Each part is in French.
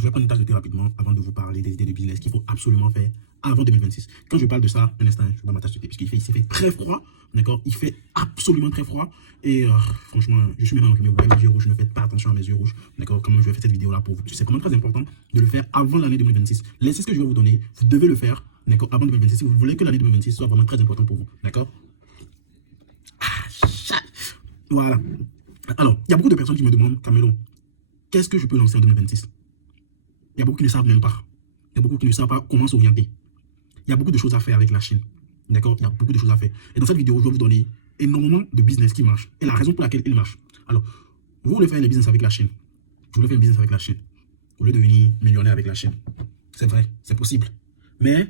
je vais prendre une tasse de thé rapidement avant de vous parler des idées de business qu'il faut absolument faire avant 2026. Quand je parle de ça, un instant, je prends ma tasse de thé, parce qu'il s'est fait très froid, d'accord? Il fait absolument très froid, et franchement, je suis même enrhumé, vous voyez mes yeux rouges, ne faites pas attention à mes yeux rouges, d'accord? Comment je vais faire cette vidéo-là pour vous? C'est vraiment très important de le faire avant l'année 2026. L'indice que je vais vous donner, vous devez le faire, d'accord, avant 2026, si vous voulez que l'année 2026 soit vraiment très importante pour vous, d'accord? Voilà. Alors, il y a beaucoup de personnes qui me demandent, Camelo, qu'est-ce que je peux lancer en 2026? Il y a beaucoup qui ne savent même pas. Il y a beaucoup qui ne savent pas comment s'orienter. Il y a beaucoup de choses à faire avec la Chine. D'accord? Il y a beaucoup de choses à faire. Et dans cette vidéo, je vais vous donner énormément de business qui marchent. Et la raison pour laquelle ils marchent. Alors, vous voulez faire des business avec la Chine. Vous voulez faire un business avec la Chine. Vous voulez devenir millionnaire avec la Chine. C'est vrai, c'est possible. Mais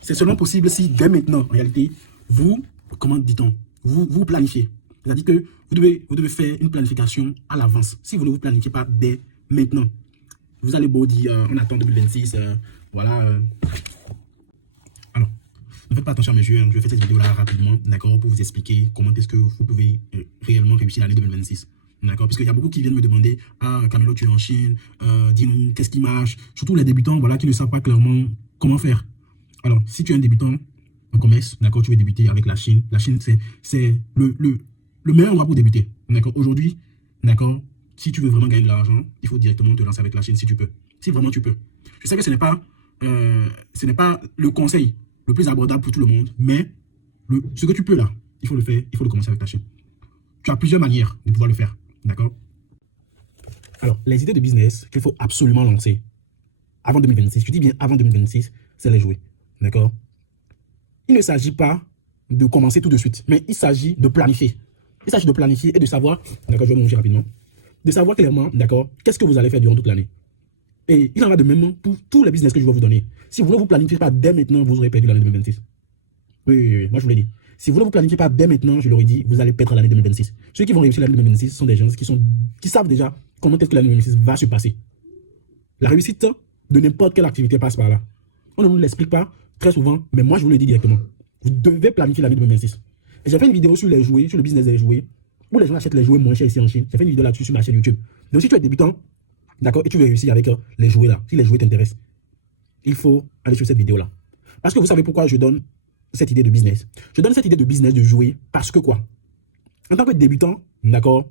c'est seulement possible si dès maintenant, en réalité, vous, comment dit-on, vous planifiez. C'est-à-dire que vous devez faire une planification à l'avance. Si vous ne vous planifiez pas dès maintenant, vous allez beau dire, on attend 2026, voilà. Alors, ne faites pas attention à mes yeux, hein. Je vais faire cette vidéo-là rapidement, d'accord, pour vous expliquer comment est-ce que vous pouvez réellement réussir l'année 2026. D'accord, parce qu'il y a beaucoup qui viennent me demander, ah, Camelo, tu es en Chine, dis-nous, qu'est-ce qui marche? Surtout les débutants, voilà, qui ne savent pas clairement comment faire. Alors, si tu es un débutant en commerce, d'accord, tu veux débuter avec la Chine. La Chine, c'est le meilleur endroit pour débuter, d'accord. Aujourd'hui, d'accord, si tu veux vraiment gagner de l'argent, il faut directement te lancer avec la Chine si tu peux. Si vraiment tu peux. Je sais que ce n'est pas le conseil le plus abordable pour tout le monde, mais ce que tu peux là, il faut le faire, il faut le commencer avec la Chine. Tu as plusieurs manières de pouvoir le faire, d'accord. Alors, les idées de business qu'il faut absolument lancer avant 2026, je dis bien avant 2026, c'est les jouer, d'accord. Il ne s'agit pas de commencer tout de suite, mais il s'agit de planifier. Il s'agit de planifier et de savoir, d'accord, je vais manger rapidement, de savoir clairement, d'accord, qu'est-ce que vous allez faire durant toute l'année. Et il en va de même pour tous les business que je vais vous donner. Si vous ne vous planifiez pas dès maintenant, vous aurez perdu l'année 2026. Oui, moi je vous l'ai dit. Si vous ne vous planifiez pas dès maintenant, je leur ai dit, vous allez perdre l'année 2026. Ceux qui vont réussir l'année 2026 sont des gens qui savent déjà comment est-ce que l'année 2026 va se passer. La réussite de n'importe quelle activité passe par là. On ne nous l'explique pas très souvent, mais moi je vous le dis directement. Vous devez planifier l'année 2026. Et j'ai fait une vidéo sur les jouets, sur le business des jouets, où les gens achètent les jouets moins chers ici en Chine. J'ai fait une vidéo là-dessus sur ma chaîne YouTube. Donc si tu es débutant, d'accord, et tu veux réussir avec les jouets là, si les jouets t'intéressent, il faut aller sur cette vidéo là. Parce que vous savez pourquoi je donne cette idée de business. Je donne cette idée de business de jouets parce que quoi? En tant que débutant, d'accord,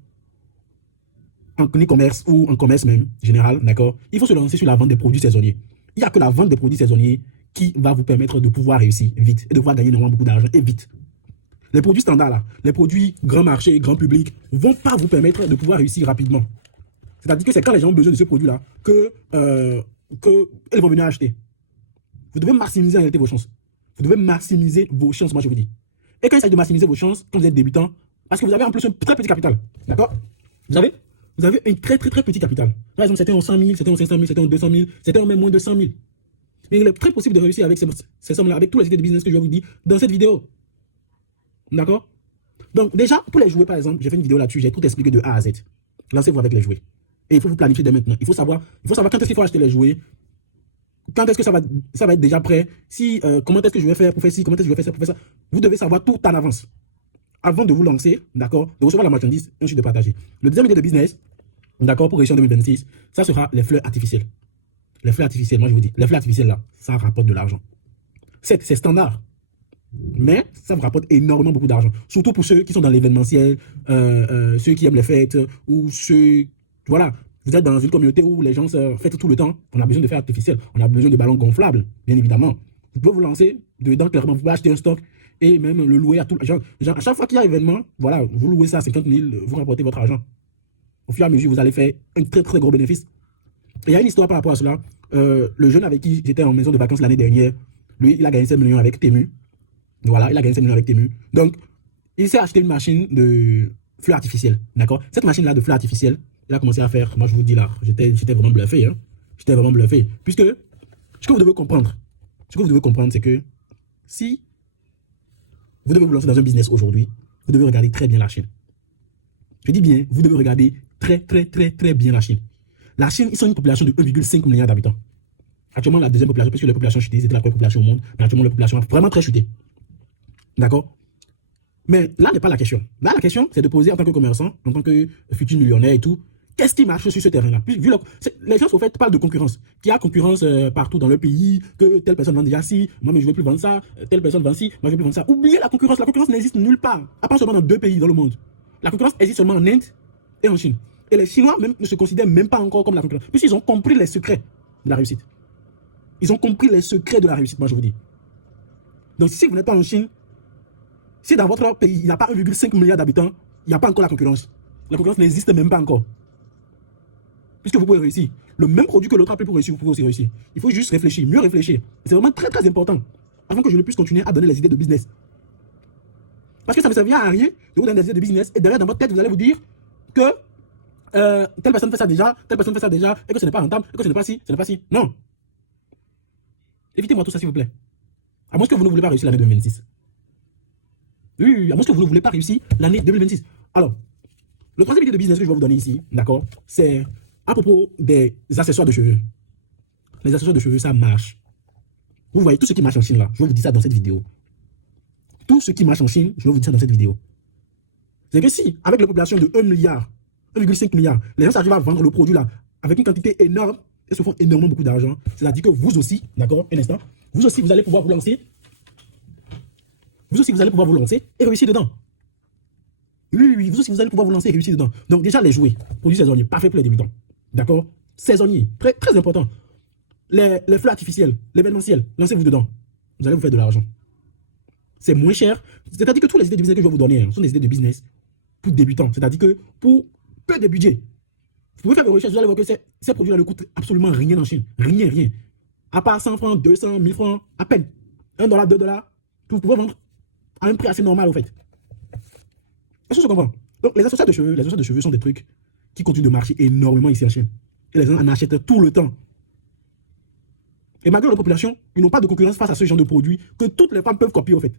en e-commerce ou en commerce même, général, d'accord, il faut se lancer sur la vente des produits saisonniers. Il n'y a que la vente des produits saisonniers qui va vous permettre de pouvoir réussir vite et de pouvoir gagner énormément beaucoup d'argent et vite. Les produits standards là, les produits grand marché, grand public, ne vont pas vous permettre de pouvoir réussir rapidement. C'est-à-dire que c'est quand les gens ont besoin de ce produit-là qu'ils vont venir acheter. Vous devez maximiser en réalité vos chances. Vous devez maximiser vos chances, moi je vous dis. Et quand il s'agit de maximiser vos chances, quand vous êtes débutant, parce que vous avez en plus un très petit capital, d'accord? Vous avez un très petit capital. Par exemple, c'était en 100 000, c'était en 500 000, c'était en 200 000, c'était en même moins de 100 000. Mais il est très possible de réussir avec ces sommes-là, avec tous les idées de business que je vais vous dire dans cette vidéo. D'accord? Donc déjà, pour les jouets, par exemple, j'ai fait une vidéo là-dessus, j'ai tout expliqué de A à Z. Lancez-vous avec les jouets. Et il faut vous planifier dès maintenant. Il faut savoir quand est-ce qu'il faut acheter les jouets. Quand est-ce que ça va être déjà prêt. Comment est-ce que je vais faire pour faire ci, comment est-ce que je vais faire ça pour faire ça. Vous devez savoir tout en avance. Avant de vous lancer, d'accord, de recevoir la marchandise, ensuite de partager. Le deuxième idée de business, d'accord, pour réussir en 2026, ça sera les fleurs artificielles. Les fleurs artificielles, moi je vous dis, les fleurs artificielles là, ça rapporte de l'argent. C'est standard. Mais ça vous rapporte énormément beaucoup d'argent. Surtout pour ceux qui sont dans l'événementiel, ceux qui aiment les fêtes, ou ceux... Voilà, vous êtes dans une communauté où les gens se fêtent tout le temps. On a besoin de faire artificiel. On a besoin de ballons gonflables, bien évidemment. Vous pouvez vous lancer dedans, clairement. Vous pouvez acheter un stock et même le louer à tout. Genre, à chaque fois qu'il y a un événement, voilà, vous louez ça à 50 000, vous rapportez votre argent. Au fur et à mesure, vous allez faire un très gros bénéfice. Et il y a une histoire par rapport à cela. Le jeune avec qui j'étais en maison de vacances l'année dernière, lui, il a gagné 5 millions avec Temu. Voilà, il a gagné 5 millions avec Temu. Donc, il s'est acheté une machine de fleurs artificielles. D'accord? Cette machine-là de fleurs artificielles, il a commencé à faire, moi je vous dis là, j'étais vraiment bluffé. Hein? J'étais vraiment bluffé. Puisque ce que vous devez comprendre, c'est que si vous devez vous lancer dans un business aujourd'hui, vous devez regarder très bien la Chine. Je dis bien, vous devez regarder très bien la Chine. La Chine, ils sont une population de 1,5 milliard d'habitants. Actuellement, la deuxième population, puisque la population chutée, c'était la première population au monde, mais actuellement, la population a vraiment très chuté. D'accord? Mais là n'est pas la question. Là, la question, c'est de poser en tant que commerçant, en tant que futur millionnaire et tout, qu'est-ce qui marche sur ce terrain-là? Les gens, au fait, parlent de concurrence. Qu'il y a concurrence partout dans le pays, que telle personne vend déjà ci, moi, mais je ne veux plus vendre ça, telle personne vend ci, moi, je ne veux plus vendre ça. Oubliez la concurrence. La concurrence n'existe nulle part, à part seulement dans 2 pays dans le monde. La concurrence existe seulement en Inde et en Chine. Et les Chinois même ne se considèrent même pas encore comme la concurrence, puisqu'ils ont compris les secrets de la réussite. Ils ont compris les secrets de la réussite, moi, je vous dis. Donc, si vous n'êtes pas en Chine, si dans votre pays, il n'y a pas 1,5 milliard d'habitants, il n'y a pas encore la concurrence. La concurrence n'existe même pas encore. Puisque vous pouvez réussir. Le même produit que l'autre a pris pour réussir, vous pouvez aussi réussir. Il faut juste réfléchir, mieux réfléchir. C'est vraiment très très important. Avant que je ne puisse continuer à donner les idées de business. Parce que ça ne me servira à rien de vous donner des idées de business et derrière dans votre tête, vous allez vous dire que telle personne fait ça déjà, telle personne fait ça déjà, et que ce n'est pas rentable, et que ce n'est pas ci, ce n'est pas ci. Non. Évitez-moi tout ça s'il vous plaît. À moins que vous ne voulez pas réussir l'année 2026. Oui, à moins que vous ne voulez pas réussir l'année 2026. Alors, le troisième idée de business que je vais vous donner ici, d'accord, c'est à propos des accessoires de cheveux. Les accessoires de cheveux, ça marche. Vous voyez tout ce qui marche en Chine là, je vais vous dire ça dans cette vidéo. Tout ce qui marche en Chine, je vais vous dire ça dans cette vidéo. C'est que si, avec la population de 1 milliard, 1,5 milliard, les gens arrivent à vendre le produit là avec une quantité énorme et se font énormément beaucoup d'argent, c'est-à-dire que vous aussi, d'accord, un instant, vous aussi, vous allez pouvoir vous lancer. Vous aussi, vous allez pouvoir vous lancer et réussir dedans. Oui, vous aussi, vous allez pouvoir vous lancer et réussir dedans. Donc, déjà, les jouets, produits saisonniers, parfait pour les débutants. D'accord? Saisonniers, très, très important. Les feux artificiels, l'événementiel, lancez-vous dedans. Vous allez vous faire de l'argent. C'est moins cher. C'est-à-dire que toutes les idées de business que je vais vous donner sont des idées de business pour débutants. C'est-à-dire que pour peu de budget, vous pouvez faire des recherches, vous allez voir que ces produits-là ne coûtent absolument rien en Chine. Rien, rien. À part 100 francs, 200, 1000 francs, à peine. $1, $2, vous pouvez vendre à un prix assez normal, au fait. Est-ce que je comprends? Donc, les accessoires de cheveux sont des trucs qui continuent de marcher énormément ici en Chine. Et les gens en achètent tout le temps. Et malgré la population, ils n'ont pas de concurrence face à ce genre de produits que toutes les femmes peuvent copier, au fait.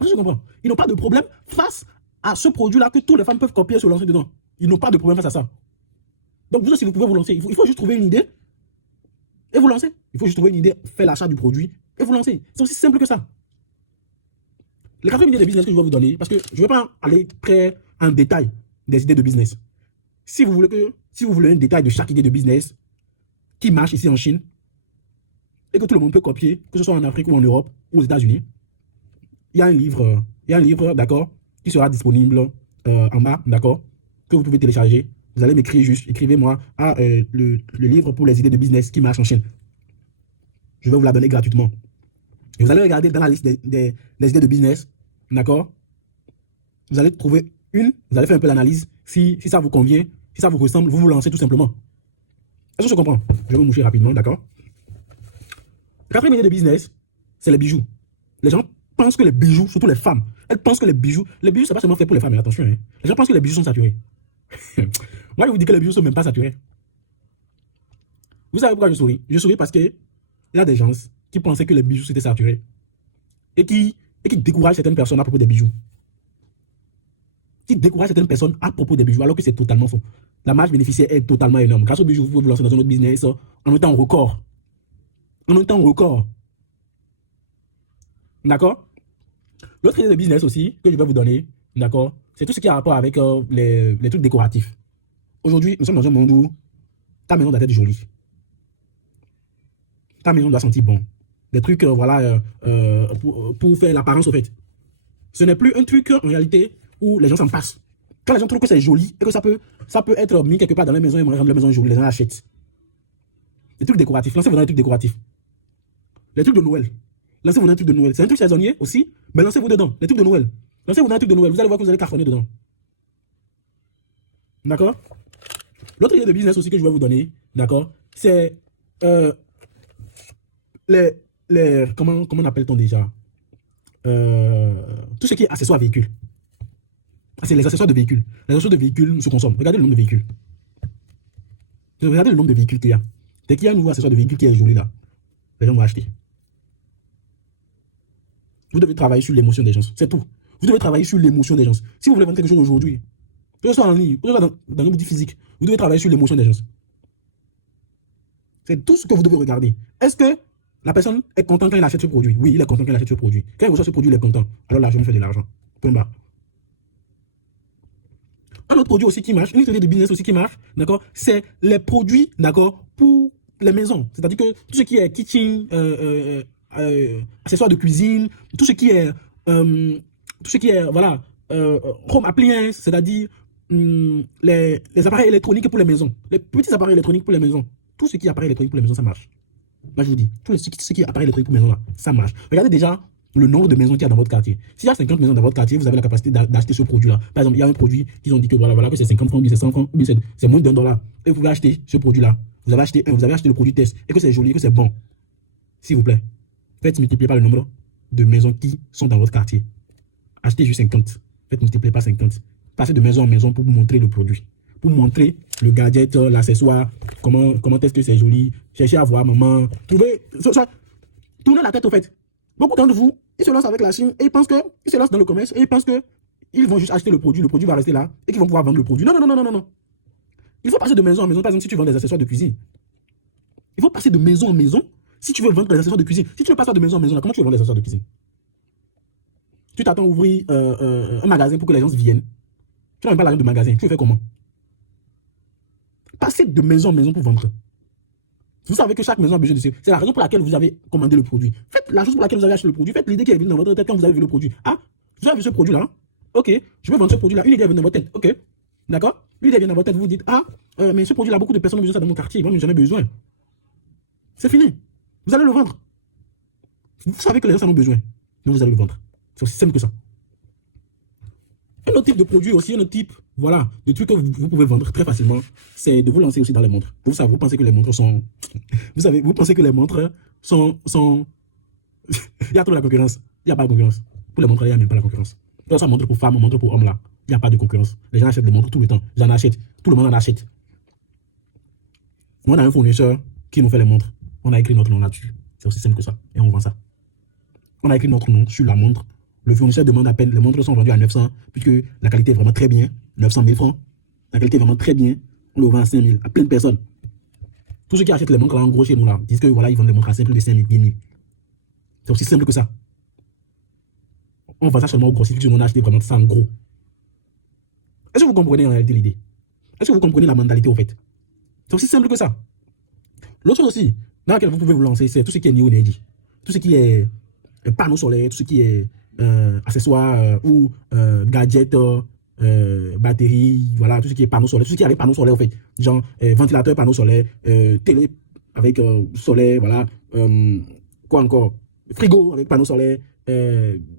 Est-ce que je comprends? Ils n'ont pas de problème face à ce produit-là que toutes les femmes peuvent copier et se lancer dedans. Ils n'ont pas de problème face à ça. Donc, vous aussi, vous pouvez vous lancer. Il faut juste trouver une idée et vous lancer. Il faut juste trouver une idée, faire l'achat du produit et vous lancer. C'est aussi simple que ça. Les 4 idées de business que je vais vous donner, parce que je ne vais pas aller très en détail des idées de business. Si vous voulez un détail de chaque idée de business qui marche ici en Chine et que tout le monde peut copier, que ce soit en Afrique ou en Europe ou aux États-Unis, il y a un livre, d'accord, qui sera disponible en bas, d'accord, que vous pouvez télécharger. Vous allez m'écrire juste, écrivez-moi le livre pour les idées de business qui marchent en Chine. Je vais vous la donner gratuitement. Et vous allez regarder dans la liste des idées de business, d'accord? Vous allez trouver une, vous allez faire un peu l'analyse. Si ça vous convient, si ça vous ressemble, vous vous lancez tout simplement. Est-ce que je comprends? Je vais me moucher rapidement, d'accord? La quatrième idée de business, c'est les bijoux. Les gens pensent que les bijoux, surtout les femmes, elles pensent que les bijoux, c'est pas seulement fait pour les femmes, mais attention, hein. Les gens pensent que les bijoux sont saturés. Moi, je vous dis que les bijoux ne sont même pas saturés. Vous savez pourquoi je souris? Je souris parce qu'il y a des gens qui pensaient que les bijoux c'était saturé et qui découragent certaines personnes à propos des bijoux. Qui découragent certaines personnes à propos des bijoux alors que c'est totalement faux. La marge bénéficiaire est totalement énorme. Grâce aux bijoux, vous pouvez vous lancer dans un autre business en un temps record. En un temps record. D'accord? L'autre idée de business aussi que je vais vous donner, d'accord, c'est tout ce qui a rapport avec les trucs décoratifs. Aujourd'hui, nous sommes dans un monde où ta maison doit être jolie. Ta maison doit sentir bon. Des trucs, voilà, pour faire l'apparence au fait. Ce n'est plus un truc, en réalité, où les gens s'en passent. Quand les gens trouvent que c'est joli et que ça peut être mis quelque part dans la maison et rendre la maison jolie, les gens l'achètent. Les trucs décoratifs, lancez-vous dans les trucs décoratifs. Les trucs de Noël. Lancez-vous dans les trucs de Noël. C'est un truc saisonnier aussi, mais lancez-vous dedans. Les trucs de Noël. Lancez-vous dans les trucs de Noël. Vous allez voir que vous allez cartonner dedans. D'accord? L'autre idée de business aussi que je vais vous donner, d'accord, c'est comment on appelle-t-on déjà tout ce qui est accessoires véhicules. C'est les accessoires de véhicules. Les accessoires de véhicules se consomment. Regardez le nombre de véhicules. Regardez le nombre de véhicules qu'il y a. Dès qu'il y a un nouveau accessoire de véhicule qui est joli là, les gens vont acheter. Vous devez travailler sur l'émotion des gens. C'est tout. Vous devez travailler sur l'émotion des gens. Si vous voulez vendre quelque chose aujourd'hui, que ce soit en ligne, que ce soit dans une boutique physique, vous devez travailler sur l'émotion des gens. C'est tout ce que vous devez regarder. Est-ce que la personne est contente quand il achète ce produit? Oui, il est content quand il achète ce produit. Quand il reçoit ce produit, il est content. Alors là, je me fais de l'argent. Point barre. Un autre produit aussi qui marche, une stratégie de business aussi qui marche, d'accord, c'est les produits, d'accord, pour les maisons. C'est-à-dire que tout ce qui est kitchen, accessoires de cuisine, tout ce qui est, voilà, home appliance, c'est-à-dire les appareils électroniques pour les maisons, les petits appareils électroniques pour les maisons, tout ce qui est appareil électronique pour les maisons, ça marche. Moi, je vous dis, tout ce qui est appareil électronique pour maison là, ça marche. Regardez déjà le nombre de maisons qu'il y a dans votre quartier. S'il y a 50 maisons dans votre quartier, vous avez la capacité d'acheter ce produit-là. Par exemple, il y a un produit qu'ils ont dit que voilà que c'est 50 francs, ou bien c'est 100 francs, ou bien c'est moins d'$1. Et vous pouvez acheter ce produit-là. Vous avez acheté le produit test, et que c'est joli, que c'est bon. S'il vous plaît, faites multiplier par le nombre de maisons qui sont dans votre quartier. Achetez juste 50. Faites multiplier par 50. Passez de maison en maison pour vous montrer le produit. Pour montrer le gadget, l'accessoire, comment est-ce que c'est joli. Cherchez à voir maman. Tournez la tête au fait. Beaucoup d'entre vous, ils se lancent avec la Chine et ils pensent que, ils se lancent dans le commerce et ils pensent que ils vont juste acheter le produit va rester là et qu'ils vont pouvoir vendre le produit. Non, non, non, non, non, non. Il faut passer de maison en maison. Par exemple, si tu vends des accessoires de cuisine, il faut passer de maison en maison si tu veux vendre des accessoires de cuisine. Si tu ne passes pas de maison en maison, là, comment tu veux vendre des accessoires de cuisine? Tu t'attends à ouvrir un magasin pour que les gens viennent. Tu n'as même pas l'argent de magasin. Tu le fais comment? Passer de maison en maison pour vendre. Vous savez que chaque maison a besoin de ça. C'est la raison pour laquelle vous avez commandé le produit. Faites la chose pour laquelle vous avez acheté le produit. Faites l'idée qui est venue dans votre tête quand vous avez vu le produit. Ah, vous avez vu ce produit-là. Ok, je veux vendre ce produit-là. Une idée est venue dans votre tête. Ok, d'accord. Une idée vient dans votre tête. Vous vous dites, ah, mais ce produit-là, beaucoup de personnes ont besoin de ça dans mon quartier. Moi, mais j'en ai besoin. C'est fini. Vous allez le vendre. Vous savez que les gens en ont besoin. Donc, vous allez le vendre. C'est aussi simple que ça. Un autre type de produit aussi, un autre type, voilà, de trucs que vous pouvez vendre très facilement, c'est de vous lancer aussi dans les montres. Vous savez, vous pensez que les montres sont... vous pensez que les montres sont... Il y a trop de la concurrence. Il n'y a pas de concurrence. Pour les montres, il n'y a même pas la concurrence. Quand ça montre pour femmes, montre pour hommes, là, il n'y a pas de concurrence. Les gens achètent des montres tout le temps. J'en achète. Tout le monde en achète. On a un fournisseur qui nous fait les montres. On a écrit notre nom là-dessus. C'est aussi simple que ça. Et on vend ça. On a écrit notre nom sur la montre. Le fournisseur demande à peine, les montres sont vendues à 900, puisque la qualité est vraiment très bien, 900 000 francs. La qualité est vraiment très bien, on le vend à 5 000, à plein de personnes. Tous ceux qui achètent les montres là, en gros chez nous là, disent que voilà, ils vendent les montres à 5 000, de 5 000, 10 000. C'est aussi simple que ça. On vend ça seulement au grossiste, puisque on a acheté vraiment ça en gros. Est-ce que vous comprenez en réalité l'idée? Est-ce que vous comprenez la mentalité au fait? C'est aussi simple que ça. L'autre chose aussi, dans laquelle vous pouvez vous lancer, c'est tout ce qui est New Energy. Tout ce qui est panneaux solaires, tout ce qui est accessoires ou gadgets, batteries, voilà, tout ce qui est panneaux solaires, tout ce qui est avec panneaux solaires, en fait, genre ventilateur, panneaux solaires, télé avec solaire, voilà, quoi encore, frigo avec panneaux solaires,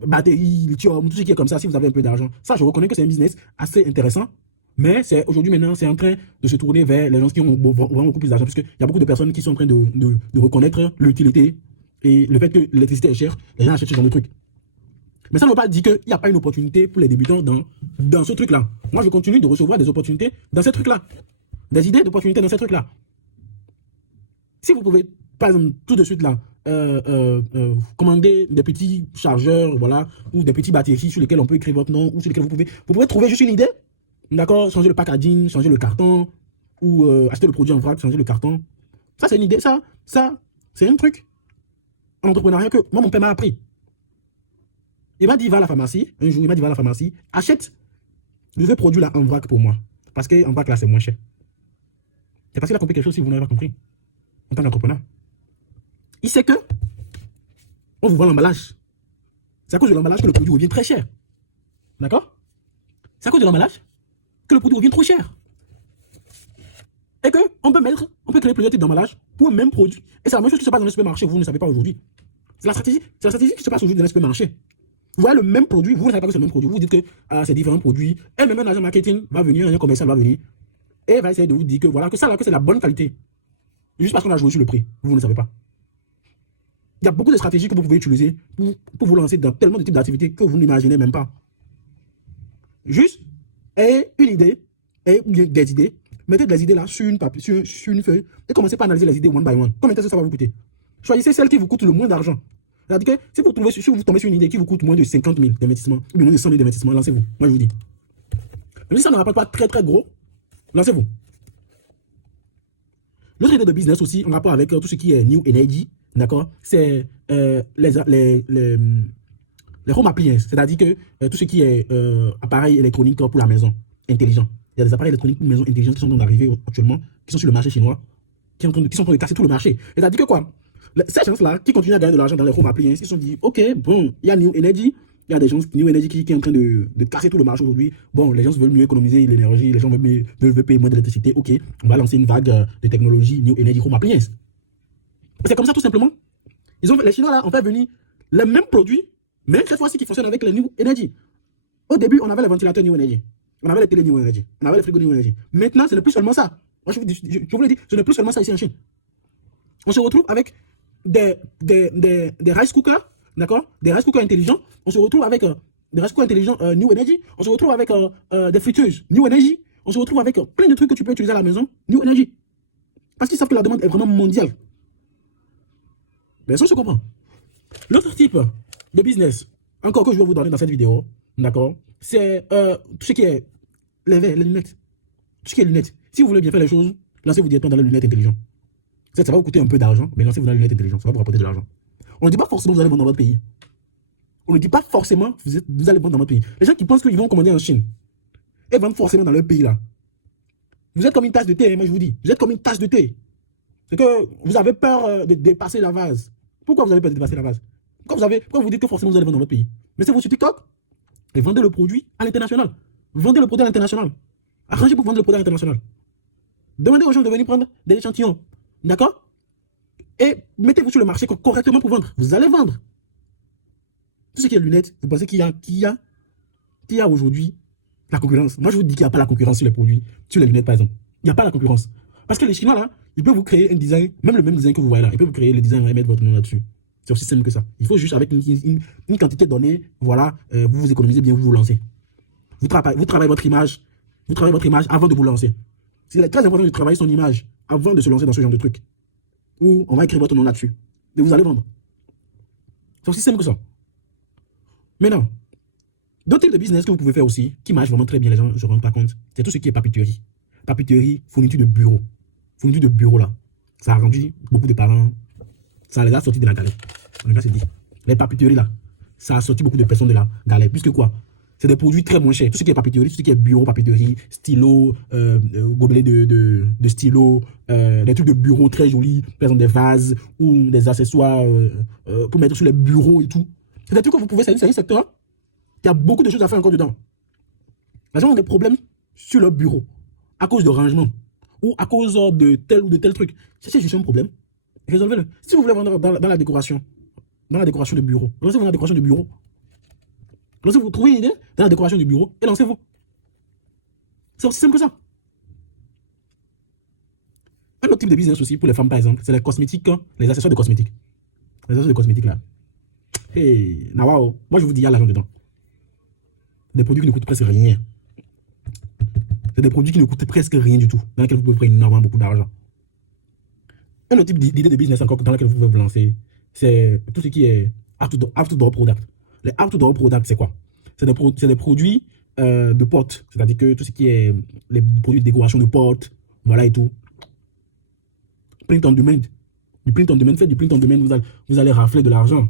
batterie, lithium, tout ce qui est comme ça, si vous avez un peu d'argent. Ça, je reconnais que c'est un business assez intéressant, mais c'est aujourd'hui maintenant, c'est en train de se tourner vers les gens qui ont vraiment beaucoup plus d'argent, parce qu'il y a beaucoup de personnes qui sont en train de reconnaître l'utilité et le fait que l'électricité est chère, les gens achètent ce genre de trucs. Mais ça ne veut pas dire qu'il n'y a pas une opportunité pour les débutants dans ce truc-là. Moi, je continue de recevoir des opportunités dans ces trucs-là. Des idées d'opportunités dans ces trucs-là. Si vous pouvez, par exemple, tout de suite là, commander des petits chargeurs, voilà, ou des petites batteries sur lesquelles on peut écrire votre nom, ou sur lesquelles vous pouvez trouver juste une idée, d'accord, changer le packaging, changer le carton, ou acheter le produit en vrac, changer le carton. Ça, c'est une idée, ça, c'est un truc en entrepreneuriat que moi, mon père m'a appris. Il m'a dit, va à la pharmacie, un jour, il m'a dit, va à la pharmacie, achète le produit là en vrac pour moi. Parce qu'en vrac là, c'est moins cher. C'est parce qu'il a compris quelque chose si vous n'avez pas compris. En tant qu'entrepreneur. Il sait que on vous vend l'emballage. C'est à cause de l'emballage que le produit revient très cher. D'accord? C'est à cause de l'emballage que le produit revient trop cher. Et qu'on peut créer plusieurs types d'emballage pour un même produit. Et c'est la même chose qui se passe dans le supermarché, vous ne savez pas aujourd'hui. C'est la stratégie qui se passe aujourd'hui dans le supermarché. Vous voyez le même produit, vous ne savez pas que c'est le même produit, vous dites que c'est différents produits, et même un agent marketing va venir, un agent commercial va venir, et va essayer de vous dire que voilà, que ça là, que c'est la bonne qualité. Juste parce qu'on a joué sur le prix, vous ne le savez pas. Il y a beaucoup de stratégies que vous pouvez utiliser pour vous lancer dans tellement de types d'activités que vous n'imaginez même pas. Juste, ayez une idée, ou bien des idées, mettez des idées là sur une feuille, et commencez par analyser les idées one by one. Combien de temps ça va vous coûter? Choisissez celle qui vous coûte le moins d'argent. C'est-à-dire que si vous tombez sur une idée qui vous coûte moins de 50 000 d'investissement, ou moins de 100 000 d'investissement, lancez-vous. Moi, je vous dis. Même si ça ne rapporte pas très très gros, lancez-vous. L'autre idée de business aussi, en rapport avec tout ce qui est New Energy, d'accord, c'est les home appliances, c'est-à-dire que tout ce qui est appareil électronique pour la maison, intelligent. Il y a des appareils électroniques pour maisons intelligentes qui sont en train d'arriver actuellement, qui sont sur le marché chinois, qui sont en train de casser tout le marché. C'est-à-dire que quoi? Ces gens-là qui continuent à gagner de l'argent dans les home appliances, ils se sont dit, ok, bon, il y a New Energy, il y a des gens, New Energy qui est en train de casser tout le marché aujourd'hui. Bon, les gens veulent mieux économiser l'énergie, les gens veulent payer moins d'électricité. Ok, on va lancer une vague de technologie New Energy Home Appliance. C'est comme ça tout simplement. Les Chinois là ont fait venir les mêmes produits, mais cette fois-ci qui fonctionnent avec les New Energy. Au début, on avait les ventilateurs New Energy, on avait les télé New Energy, on avait les frigos New Energy. Maintenant, ce n'est plus seulement ça. Moi, je vous le dis, ce n'est plus seulement ça ici en Chine. On se retrouve avec des rice cookers, d'accord? Des rice cookers intelligents. On se retrouve avec des rice cookers intelligents New Energy. On se retrouve avec des friteuses New Energy. On se retrouve avec plein de trucs que tu peux utiliser à la maison New Energy. Parce qu'ils savent que la demande est vraiment mondiale. Mais ça, on se comprend. L'autre type de business, encore que je vais vous donner dans cette vidéo, d'accord? C'est tout ce qui est les verres, les lunettes. Tout ce qui est lunettes. Si vous voulez bien faire les choses, lancez-vous directement dans les lunettes intelligentes. Ça va vous coûter un peu d'argent, mais lancez-vous dans les lunettes intelligentes, ça va vous rapporter de l'argent. On ne dit pas forcément que vous allez vendre dans votre pays. On ne dit pas forcément que vous allez vendre dans votre pays. Les gens qui pensent qu'ils vont commander en Chine et vendre forcément dans leur pays là. Vous êtes comme une tasse de thé, moi je vous dis. Vous êtes comme une tasse de thé. C'est que vous avez peur de dépasser la vase. Pourquoi vous avez peur de dépasser la vase? Pourquoi vous dites que forcément vous allez vendre dans votre pays? Mettez-vous sur TikTok et vendez le produit à l'international. Vendez le produit à l'international. Arrangez pour vendre le produit à l'international. Demandez aux gens de venir prendre des échantillons. D'accord? Et mettez-vous sur le marché correctement pour vendre. Vous allez vendre. Tout ce qui est lunettes, vous pensez qu'il y a aujourd'hui la concurrence? Moi, je vous dis qu'il n'y a pas la concurrence sur les produits, sur les lunettes par exemple. Il n'y a pas la concurrence. Parce que les Chinois là, ils peuvent vous créer un design, même le même design que vous voyez là, ils peuvent vous créer le design et mettre votre nom là-dessus. C'est aussi simple que ça. Il faut juste avec une quantité donnée, voilà, vous vous économisez bien, vous vous lancez. Vous travaillez votre image. Vous travaillez votre image avant de vous lancer. C'est très important de travailler son image avant de se lancer dans ce genre de truc. Ou on va écrire votre nom là-dessus. Et vous allez vendre. C'est aussi simple que ça. Maintenant, d'autres types de business que vous pouvez faire aussi, qui marchent vraiment très bien, les gens ne se rendent pas compte, c'est tout ce qui est papeterie. Papeterie, fourniture de bureau. Fourniture de bureau là. Ça a rendu beaucoup de parents, ça les a sortis de la galère. On va se dire. Les papeteries là, ça a sorti beaucoup de personnes de la galère. Puisque quoi? C'est des produits très moins chers. Tout ce qui est papeterie, tout ce qui est bureau, papeterie, stylo, gobelet de stylo, des trucs de bureau très jolis, par exemple des vases ou des accessoires pour mettre sur les bureaux et tout. C'est des trucs que vous pouvez, c'est un secteur. Il y a beaucoup de choses à faire encore dedans. Les gens ont des problèmes sur leur bureau à cause de rangement ou à cause de tel ou de tel truc. C'est juste un problème. Résolvez-le. Si vous voulez vendre dans la décoration de bureau, lancez-vous dans la décoration de bureau. Lancez-vous, trouvez une idée dans la décoration du bureau et lancez-vous. C'est aussi simple que ça. Un autre type de business aussi pour les femmes, par exemple, c'est les cosmétiques, les accessoires de cosmétiques. Les accessoires de cosmétiques là. Hey, nawao. Moi je vous dis, il y a l'argent dedans. Des produits qui ne coûtent presque rien. C'est des produits qui ne coûtent presque rien du tout, dans lesquels vous pouvez faire énormément beaucoup d'argent. Un autre type d'idée de business encore dans lequel vous pouvez vous lancer, c'est tout ce qui est outdoor product. Les outdoor products, c'est quoi? C'est des produits de porte. C'est-à-dire que tout ce qui est les produits de décoration de porte, voilà et tout. Print on demand. Du print on demand, faites du print on demand, vous allez rafler de l'argent.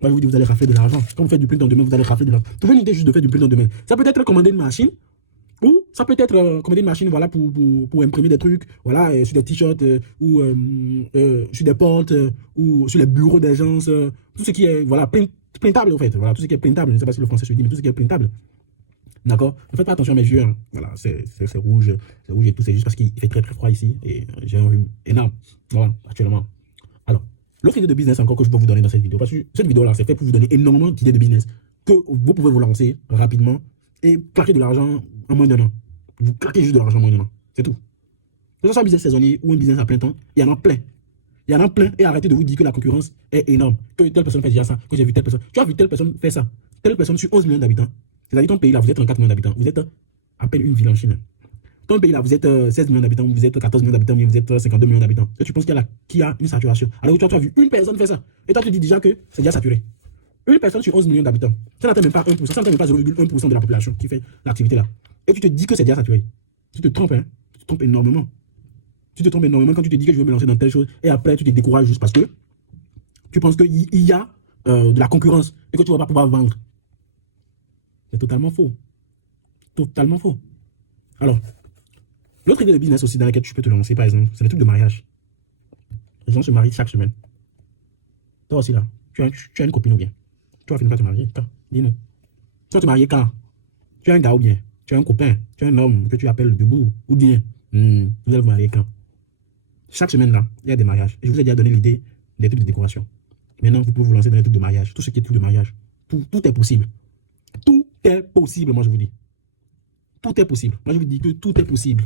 Moi, je vous dis, vous allez rafler de l'argent. Quand vous faites du print on demand, vous allez rafler de l'argent. Trouvez une idée juste de faire du print on demand. Ça peut être commander une machine, ou ça peut être commander une machine voilà, pour imprimer des trucs voilà, sur des t-shirts ou sur des portes ou sur les bureaux d'agences. Tout ce qui est voilà, printable en fait. Voilà, tout ce qui est printable. Je ne sais pas si le français se dit, mais tout ce qui est printable. D'accord? Ne faites pas attention à mes yeux. Hein. Voilà, c'est rouge. C'est rouge et tout. C'est juste parce qu'il fait très très froid ici. Et j'ai un rhume énorme. Voilà, actuellement. Alors, l'autre idée de business encore que je peux vous donner dans cette vidéo. Parce que cette vidéo-là, c'est fait pour vous donner énormément d'idées de business que vous pouvez vous lancer rapidement et claquer de l'argent en moins d'un an. Vous claquez juste de l'argent en moins d'un an. C'est tout. Que ce soit un business saisonnier ou un business à plein temps, il y en a plein. Il y en a plein et arrêtez de vous dire que la concurrence est énorme. Que telle personne fait déjà ça, que j'ai vu telle personne. Tu as vu telle personne faire ça. Telle personne sur 11 millions d'habitants. C'est-à-dire ton pays là, vous êtes 34 millions d'habitants. Vous êtes à peine une ville en Chine. Ton pays là, vous êtes 16 millions d'habitants, vous êtes 14 millions d'habitants, vous êtes 52 millions d'habitants. Et tu penses qu'il y a une saturation. Alors que toi, tu as vu une personne faire ça. Et toi, tu dis déjà que c'est déjà saturé. Une personne sur 11 millions d'habitants. Ça n'atteint même pas 1%, ça n'atteint même pas 0,1% de la population qui fait l'activité là. Et tu te dis que c'est déjà saturé. Tu te trompes, hein. Tu te trompes énormément. Tu te trompes énormément quand tu te dis que je vais me lancer dans telle chose et après tu te décourages juste parce que tu penses qu'il y a de la concurrence et que tu ne vas pas pouvoir vendre. C'est totalement faux. Totalement faux. Alors, l'autre idée de business aussi dans laquelle tu peux te lancer, par exemple, c'est le truc de mariage. Les gens se marient chaque semaine. Toi aussi là, tu as une copine ou bien? Tu vas finir par te marier quand? Dis-nous. Tu vas te marier quand? Tu as un gars ou bien? Tu as un copain? Tu as un homme que tu appelles debout? Ou bien? Vous allez vous marier quand? Chaque semaine là, il y a des mariages. Et je vous ai déjà donné l'idée des trucs de décoration. Maintenant, vous pouvez vous lancer dans les trucs de mariage. Tout ce qui est trucs de mariage. Tout est possible. Tout est possible, moi je vous dis. Tout est possible. Moi je vous dis que tout est possible.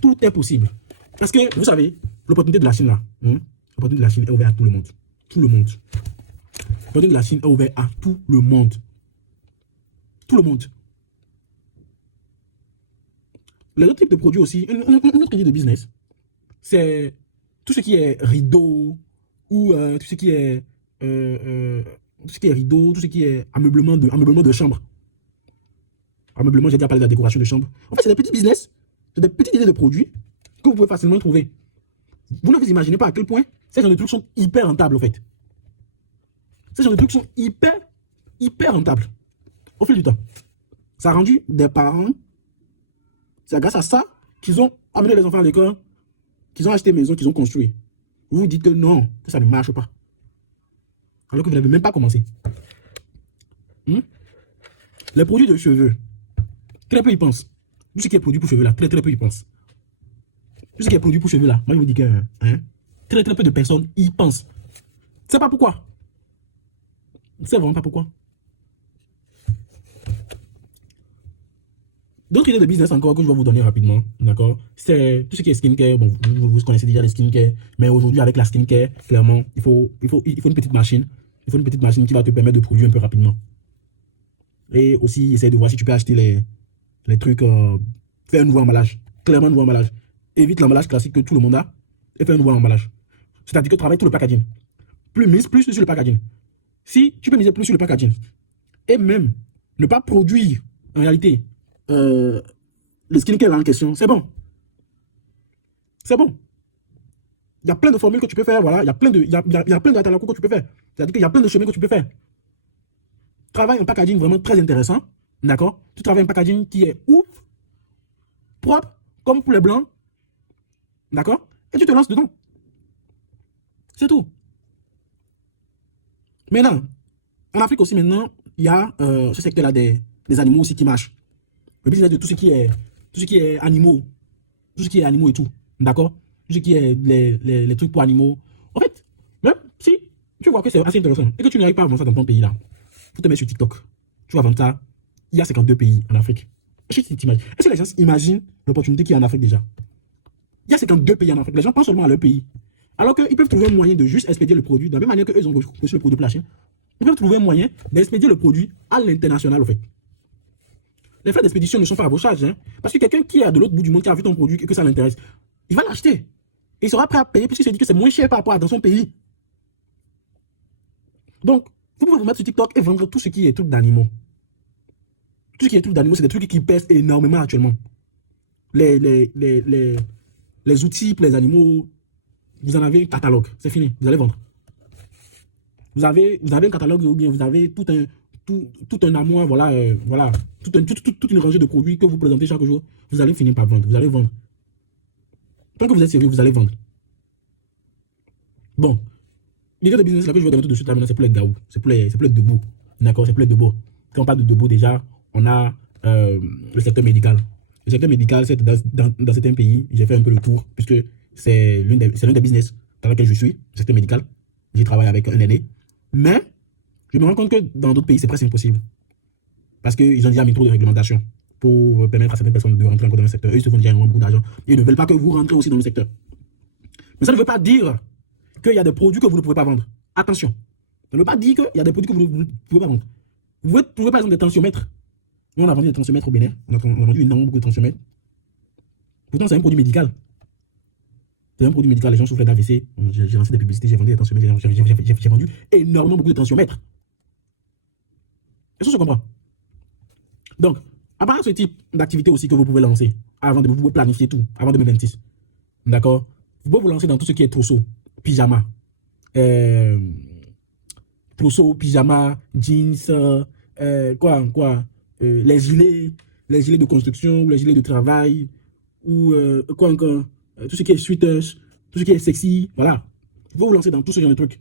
Tout est possible. Parce que, vous savez, l'opportunité de la Chine là, l'opportunité de la Chine est ouverte à tout le monde. Tout le monde. L'opportunité de la Chine est ouverte à tout le monde. Tout le monde. Les autres types de produits aussi, une autre idée de business, c'est tout ce qui est rideau, ou tout ce qui est rideau, tout ce qui est ameublement de chambre. Ameublement, j'ai déjà parlé de la décoration de chambre. En fait, c'est des petits business, c'est des petites idées de produits que vous pouvez facilement trouver. Vous ne vous imaginez pas à quel point ces genre de trucs sont hyper rentables, en fait. Ces genre de trucs sont hyper rentables au fil du temps. Ça a rendu des parents, c'est grâce à ça qu'ils ont amené les enfants à l'école, qu'ils ont acheté une maison, qu'ils ont construit. Vous vous dites que non, que ça ne marche pas. Alors que vous n'avez même pas commencé. Les produits de cheveux, très peu y pensent. Tout ce qui est produit pour cheveux là, très peu y pensent. Tout ce qui est produit pour cheveux là, moi je vous dis que très peu de personnes y pensent. C'est pas pourquoi. C'est vraiment pas pourquoi. D'autres idées de business encore que je vais vous donner rapidement, d'accord? C'est tout ce qui est skincare. Bon, vous connaissez déjà les skincare, mais aujourd'hui avec la skincare, clairement, il faut une petite machine. Il faut une petite machine qui va te permettre de produire un peu rapidement. Et aussi, essayer de voir si tu peux acheter les trucs, faire un nouveau emballage. Clairement, un nouveau emballage. Évite l'emballage classique que tout le monde a et fais un nouveau emballage. C'est-à-dire que travaille tout le packaging. Mise plus sur le packaging. Si tu peux miser plus sur le packaging et même ne pas produire en réalité le skincare en question, c'est bon. C'est bon. Il y a plein de formules que tu peux faire, voilà. Il y a plein de catalogues que tu peux faire. C'est-à-dire qu'il y a plein de chemins que tu peux faire. Travaille un packaging vraiment très intéressant, d'accord? Tu travailles un packaging qui est ouf, propre, comme pour les blancs, d'accord? Et tu te lances dedans. C'est tout. Maintenant, en Afrique aussi, maintenant, il y a ce secteur-là des animaux aussi qui marche. Le business de tout ce qui est animaux. Tout ce qui est animaux et tout. D'accord? Tout ce qui est les trucs pour animaux. En fait, même si tu vois que c'est assez intéressant et que tu n'arrives pas à vendre ça dans ton pays là, faut te mettre sur TikTok. Tu vas vendre ça. Il y a 52 pays en Afrique. Est-ce que les gens imaginent l'opportunité qu'il y a en Afrique déjà? Il y a 52 pays en Afrique. Les gens pensent seulement à leur pays. Alors qu'ils peuvent trouver un moyen de juste expédier le produit, de la même manière qu'eux ont reçu le produit de la Chine. Ils peuvent trouver un moyen d'expédier le produit à l'international, en fait. Les frais d'expédition ne sont pas à vos charges. Hein, parce que quelqu'un qui est de l'autre bout du monde, qui a vu ton produit et que ça l'intéresse, il va l'acheter. Et il sera prêt à payer puisqu'il se dit que c'est moins cher par rapport à dans son pays. Donc, vous pouvez vous mettre sur TikTok et vendre tout ce qui est truc d'animaux. Tout ce qui est truc d'animaux, c'est des trucs qui pèsent énormément actuellement. Les outils pour les animaux, vous en avez un catalogue, c'est fini, vous allez vendre. Vous avez un catalogue ou bien vous avez tout un amour, voilà, toute une rangée de produits que vous présentez chaque jour, vous allez finir par vendre, vous allez vendre. Tant que vous êtes sérieux, vous allez vendre. Bon, l'idée de business là que je vais donner tout de suite là maintenant, c'est pour les gaou, c'est pour les debout, d'accord, c'est pour les debout. Quand on parle de debout déjà, on a le secteur médical. Le secteur médical, c'est dans certains pays, j'ai fait un peu le tour, puisque c'est l'un des business dans lequel je suis, le secteur médical. J'y travaille avec un aîné. Mais je me rends compte que dans d'autres pays, c'est presque impossible. Parce qu'ils ont déjà mis trop de réglementation pour permettre à certaines personnes de rentrer encore dans le secteur. Eux, ils se font déjà beaucoup d'argent. Ils ne veulent pas que vous rentrez aussi dans le secteur. Mais ça ne veut pas dire qu'il y a des produits que vous ne pouvez pas vendre. Attention. Ça ne veut pas dire qu'il y a des produits que vous ne pouvez pas vendre. Vous pouvez trouver par exemple des tensiomètres. Nous, on a vendu des tensiomètres au Bénin. On a vendu énormément beaucoup de tensiomètres. Pourtant, c'est un produit médical. C'est un produit médical. Les gens souffrent d'AVC. J'ai lancé des publicités, j'ai vendu des tensiomètres. J'ai vendu énormément beaucoup de tensiomètres. Est-ce que je comprends? Donc, à part ce type d'activité aussi que vous pouvez lancer, avant de vous pouvez planifier tout, avant 2026. D'accord? Vous pouvez vous lancer dans tout ce qui est trousseau, pyjama. Trousseau, pyjama, jeans, les gilets, les gilets de construction, ou les gilets de travail, ou quoi encore, tout ce qui est sweaters, tout ce qui est sexy, voilà. Il faut vous lancer dans tout ce genre de trucs.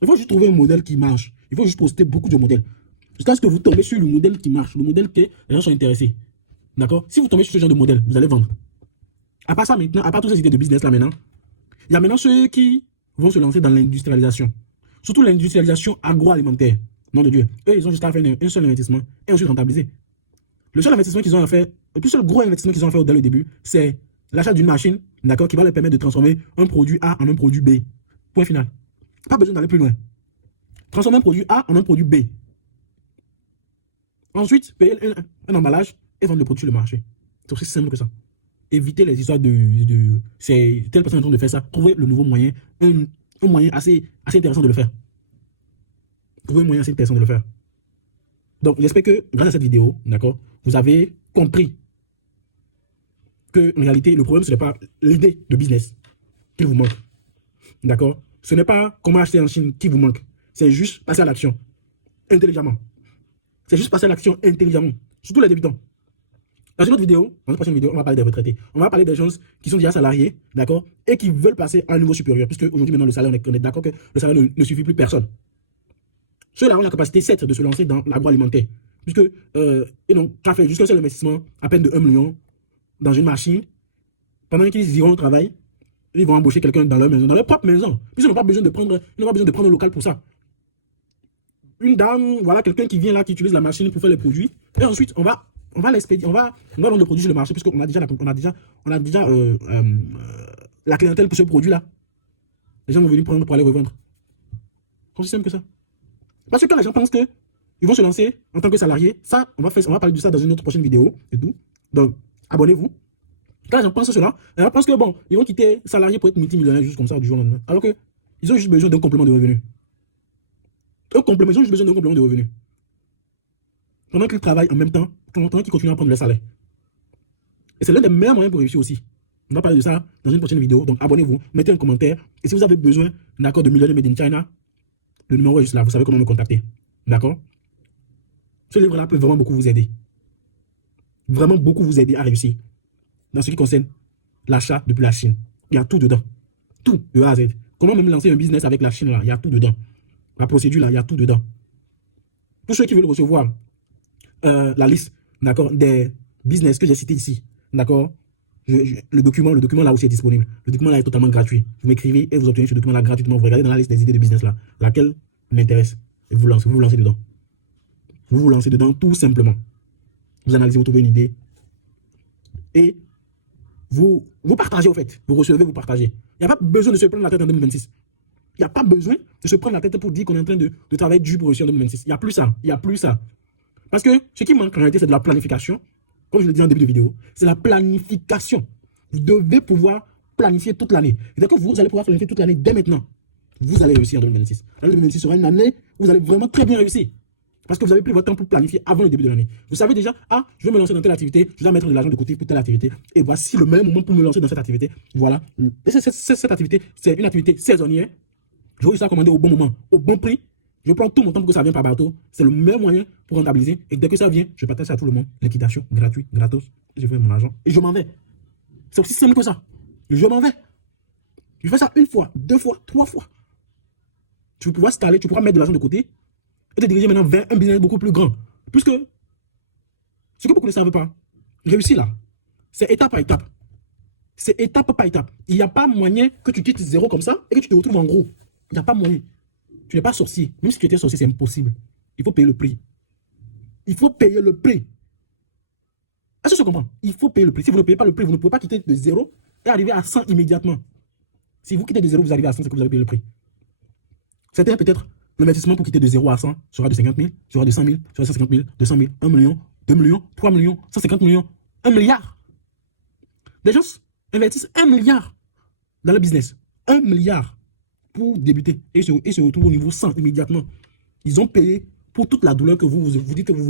Il faut juste trouver un modèle qui marche. Il faut juste poster beaucoup de modèles. Jusqu'à ce que vous tombez sur le modèle qui marche, le modèle que les gens sont intéressés. D'accord? Si vous tombez sur ce genre de modèle, vous allez vendre. À part ça maintenant, à part toutes ces idées de business là maintenant, il y a maintenant ceux qui vont se lancer dans l'industrialisation. Surtout l'industrialisation agroalimentaire. Nom de Dieu. Eux, ils ont juste à faire un seul investissement et ensuite rentabiliser. Le seul investissement qu'ils ont à faire, le seul gros investissement qu'ils ont à faire dès le début, c'est l'achat d'une machine, d'accord, qui va leur permettre de transformer un produit A en un produit B. Point final. Pas besoin d'aller plus loin. Transformer un produit A en un produit B. Ensuite, payer un emballage et vendre le produit sur le marché. C'est aussi simple que ça. Évitez les histoires c'est telle personne est en train de faire ça. Trouvez le nouveau moyen, un moyen assez intéressant de le faire. Trouvez un moyen assez intéressant de le faire. Donc, j'espère que grâce à cette vidéo, d'accord, vous avez compris que en réalité, le problème, ce n'est pas l'idée de business qui vous manque. D'accord? Ce n'est pas comment acheter en Chine qui vous manque. C'est juste passer à l'action intelligemment. C'est juste passer à l'action intelligemment. Surtout les débutants. Dans une autre vidéo, dans une prochaine vidéo, on va parler des retraités. On va parler des gens qui sont déjà salariés, d'accord, et qui veulent passer à un niveau supérieur. Puisque aujourd'hui, maintenant, le salaire, on est d'accord que le salaire ne suffit plus personne. Ceux-là ont la capacité, certes, de se lancer dans l'agroalimentaire. Puisque, et donc, ça fait juste un seul investissement, à peine de 1 million, dans une machine. Pendant qu'ils iront au travail, ils vont embaucher quelqu'un dans leur maison, dans leur propre maison. Puisqu'ils n'ont pas besoin de prendre un local pour ça. Une dame, voilà, quelqu'un qui vient là, qui utilise la machine pour faire les produits. Et ensuite, on va l'expédier, on va vendre le produit sur le marché, puisqu'on a déjà la clientèle pour ce produit-là. Les gens vont venir prendre pour aller revendre. C'est aussi simple que ça. Parce que quand les gens pensent qu'ils vont se lancer en tant que salarié, ça, on va parler de ça dans une autre prochaine vidéo et tout. Donc, abonnez-vous. Quand les gens pensent cela, les gens pensent que bon, ils vont quitter salarié pour être multimillionnaire juste comme ça du jour au lendemain. Alors que ils ont juste besoin d'un complément de revenus. Ils ont juste besoin d'un complément de revenus. Pendant qu'ils travaillent en même temps, pendant qu'ils continuent à prendre le salaire. Et c'est l'un des meilleurs moyens pour réussir aussi. On va parler de ça dans une prochaine vidéo. Donc abonnez-vous, mettez un commentaire. Et si vous avez besoin d'un accord de millionnaire made in China, le numéro est juste là. Vous savez comment me contacter. D'accord? Ce livre-là peut vraiment beaucoup vous aider. Vraiment beaucoup vous aider à réussir. Dans ce qui concerne l'achat depuis la Chine. Il y a tout dedans. Tout, de A à Z. Comment même lancer un business avec la Chine là, il y a tout dedans. La procédure là, il y a tout dedans. Tous ceux qui veulent recevoir la liste, d'accord, des business que j'ai cités ici, d'accord, le document là aussi est disponible. Le document là est totalement gratuit. Vous m'écrivez et vous obtenez ce document là gratuitement. Vous regardez dans la liste des idées de business là, laquelle m'intéresse. Et vous vous lancez dedans. Vous vous lancez dedans tout simplement. Vous analysez, vous trouvez une idée. Et vous partagez au fait. Vous recevez, vous partagez. Il n'y a pas besoin de se prendre la tête en 2026. Il n'y a pas besoin de se prendre la tête pour dire qu'on est en train de travailler dur pour réussir en 2026. Il n'y a plus ça. Il n'y a plus ça. Parce que ce qui manque en réalité, c'est de la planification. Comme je l'ai dit en début de vidéo, c'est la planification. Vous devez pouvoir planifier toute l'année. C'est-à-dire que vous allez pouvoir planifier toute l'année dès maintenant. Vous allez réussir en 2026. En 2026 sera une année où vous allez vraiment très bien réussir. Parce que vous avez pris votre temps pour planifier avant le début de l'année. Vous savez déjà, je vais me lancer dans telle activité, je dois mettre de l'argent de côté pour telle activité. Et voici le meilleur moment pour me lancer dans cette activité. Voilà. Et cette activité, c'est une activité saisonnière. Je vais réussir à commander au bon moment, au bon prix. Je prends tout mon temps pour que ça vienne par bateau. C'est le meilleur moyen pour rentabiliser. Et dès que ça vient, je partage ça à tout le monde. Liquidation, gratuit, gratos. Je fais mon argent et je m'en vais. C'est aussi simple que ça. Je m'en vais. Je fais ça une fois, 2 fois, 3 fois. Tu vas pouvoir scaler, tu pourras mettre de l'argent de côté et te diriger maintenant vers un business beaucoup plus grand. Puisque, ce que beaucoup ne savent pas, réussir là, c'est étape par étape. C'est étape par étape. Il n'y a pas moyen que tu quittes zéro comme ça et que tu te retrouves en gros. Il n'y a pas moyen. Tu n'es pas sorcier. Même si tu étais sorcier, c'est impossible. Il faut payer le prix. Il faut payer le prix. Est-ce que je comprends? Il faut payer le prix. Si vous ne payez pas le prix, vous ne pouvez pas quitter de 0 et arriver à 100 immédiatement. Si vous quittez de 0, vous arrivez à 100, c'est que vous allez payer le prix. C'était peut-être l'investissement pour quitter de 0 à 100 sera de 50 000, sera de 100 000, sera de 150 000, 200 000, 1 million, 2 millions, 3 millions, 150 millions, 1 milliard. Des gens investissent 1 milliard dans le business. 1 milliard. Pour débuter et se retrouvent au niveau 100 immédiatement. Ils ont payé pour toute la douleur que vous dites que vous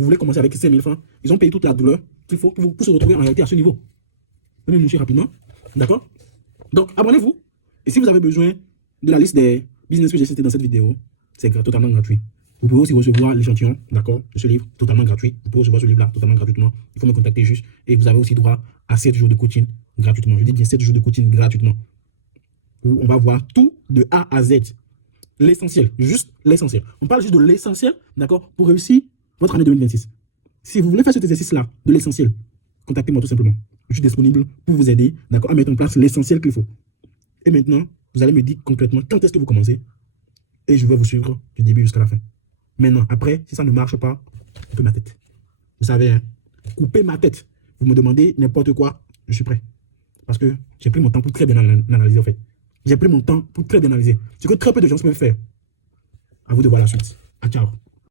voulez commencer avec 5 000 francs. Ils ont payé toute la douleur qu'il faut pour se retrouver en réalité à ce niveau. Je vais me moucher rapidement. D'accord? Donc, abonnez-vous. Et si vous avez besoin de la liste des business que j'ai cités dans cette vidéo, c'est totalement gratuit. Vous pouvez aussi recevoir l'échantillon, d'accord, de ce livre totalement gratuit. Vous pouvez recevoir ce livre-là totalement gratuitement. Il faut me contacter juste. Et vous avez aussi droit à 7 jours de coaching gratuitement. Je dis bien 7 jours de coaching gratuitement. Où on va voir tout de A à Z. L'essentiel, juste l'essentiel. On parle juste de l'essentiel, d'accord, pour réussir votre année 2026. Si vous voulez faire cet exercice-là, de l'essentiel, contactez-moi tout simplement. Je suis disponible pour vous aider, d'accord, à mettre en place l'essentiel qu'il faut. Et maintenant, vous allez me dire concrètement quand est-ce que vous commencez. Et je vais vous suivre du début jusqu'à la fin. Maintenant, après, si ça ne marche pas, coupez ma tête. Vous savez, hein, coupez ma tête. Vous me demandez n'importe quoi, je suis prêt. Parce que j'ai pris mon temps pour très bien analyser, en fait. J'ai pris mon temps pour très bien analyser. Ce que très peu de gens peuvent faire. À vous de voir la suite. À ciao.